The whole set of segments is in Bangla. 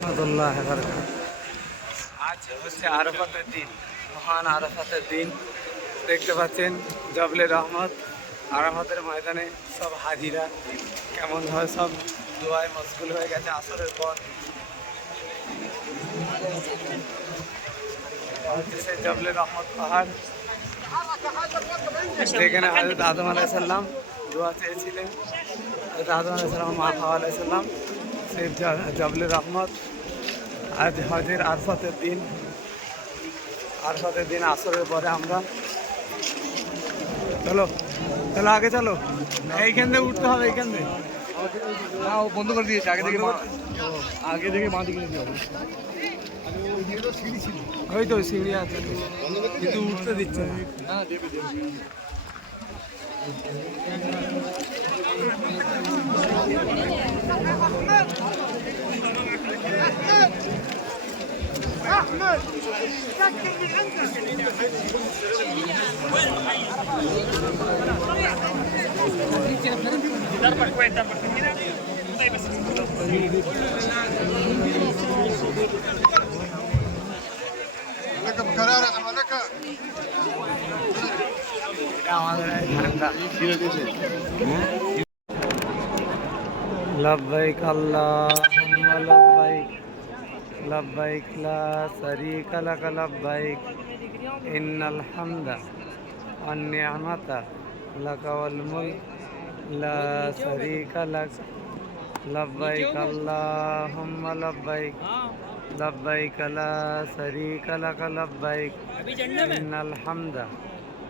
রহমতুল্লাহ বারাকাতুহু। আজ হচ্ছে আরাফাতের দিন, মহান আরাফাতের দিন। দেখতে পাচ্ছেন জবলে রহমত আরাফাতের ময়দানে সব হাজিরা কেমনভাবে সব দোয়ায় মশগুল হয়ে গেছে আসরের পর। সেই জবলে রহমত পাহাড়, সেখানে হযরত আদম আলাইহিস সালাম দোয়া চেয়েছিলেন। হযরত আদম আলাইহিস সালাম, মা হাওয়া আলাইহিস সালাম, সেই জবলে রহমত। আজ হজের আরাফাতের দিন, আরাফাতের দিন আসরের পরে আমরা চলো চলো আগে চলো, এইখান থেকে উঠতে হবে, এইখান থেকে না, ও বন্ধ করে দিয়েছে আগে থেকে বাঁ দিকে নিতে হবে। ওই তো সিঁড়ি আছে কিন্তু উঠতে দিচ্ছে না। হ্যাঁ, দেবে দেবে। লব্বাইক আল্লাহুম্মা লব্বাইক, লব্বাইক লা শারীকা লাক লব্বাইক, ইন্নাল হামদা ওয়ান নি'মাতা লাকা ওয়াল মুলক লা শারীকা লাক। লব্বাইক আল্লাহুম্মা লব্বাইক, লব্বাইক লা শারীকা লাক লব্বাইক, ইন্নাল হামদা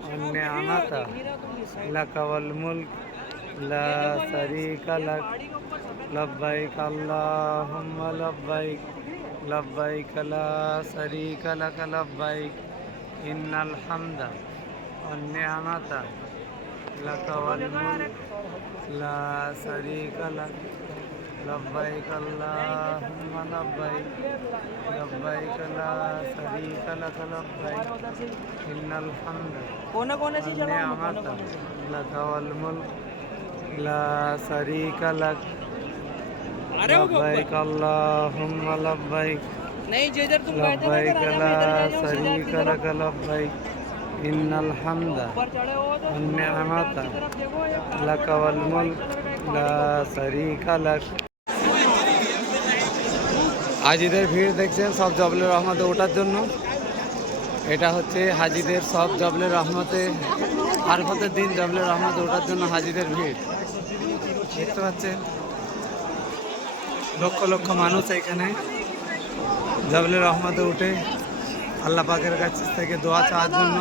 ওয়ান নি'মাতা লাকা ওয়াল মুলক লা শারীকা লাক। লব্বাইক আল্লাহুম্মা লব্বাইক, লব্বাইক লা শারীকা লাক লব্বাইক, ইন্নাল হামদা ওয়ান নি'মাতা লাকা ওয়াল মুলক লা শারীকা লাক। লব্বাইক আল্লাহুম্মা লব্বাইক, লব্বাইক লা শারীকা লাক লব্বাইক, ইন্নাল হামদা ওয়ান নি'মাতা লাকা ওয়াল মুলক লা শারীকা লাক। লব্বাইক আল্লাহুম্মা লব্বাইক, লব্বাইক লা শারীকা লাক লব্বাইক, ইন্নাল হামদা ওয়ান নি'মাতা লাকা ওয়াল মুলক লা শারীকা লাক। হাজিদের ভিড় দেখছেন সব জবলে রহমতে ওঠার জন্য। এটা হচ্ছে হাজিদের সব জবলে রহমতে, আরাফাতের দিন জবলে রহমতে ওঠার জন্য হাজিদের ভিড় দেখতে পাচ্ছেন। লক্ষ লক্ষ মানুষ এখানে জবলে রহমতে উঠে আল্লাহ পাকের কাছ থেকে দোয়া চাওয়ার জন্য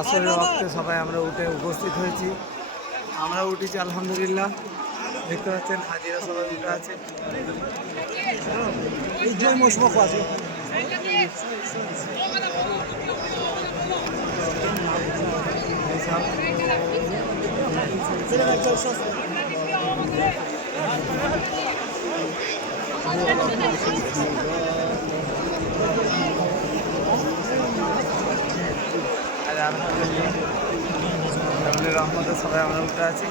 আসরের ওয়াক্তে সবাই আমরা উঠে উপস্থিত হয়েছি। আমরা উঠেছি আলহামদুলিল্লাহ। দেখতে পাচ্ছেন হাজিরা সবাই উঠে আছে। রহমতে সবাই আমরা উঠে আছি।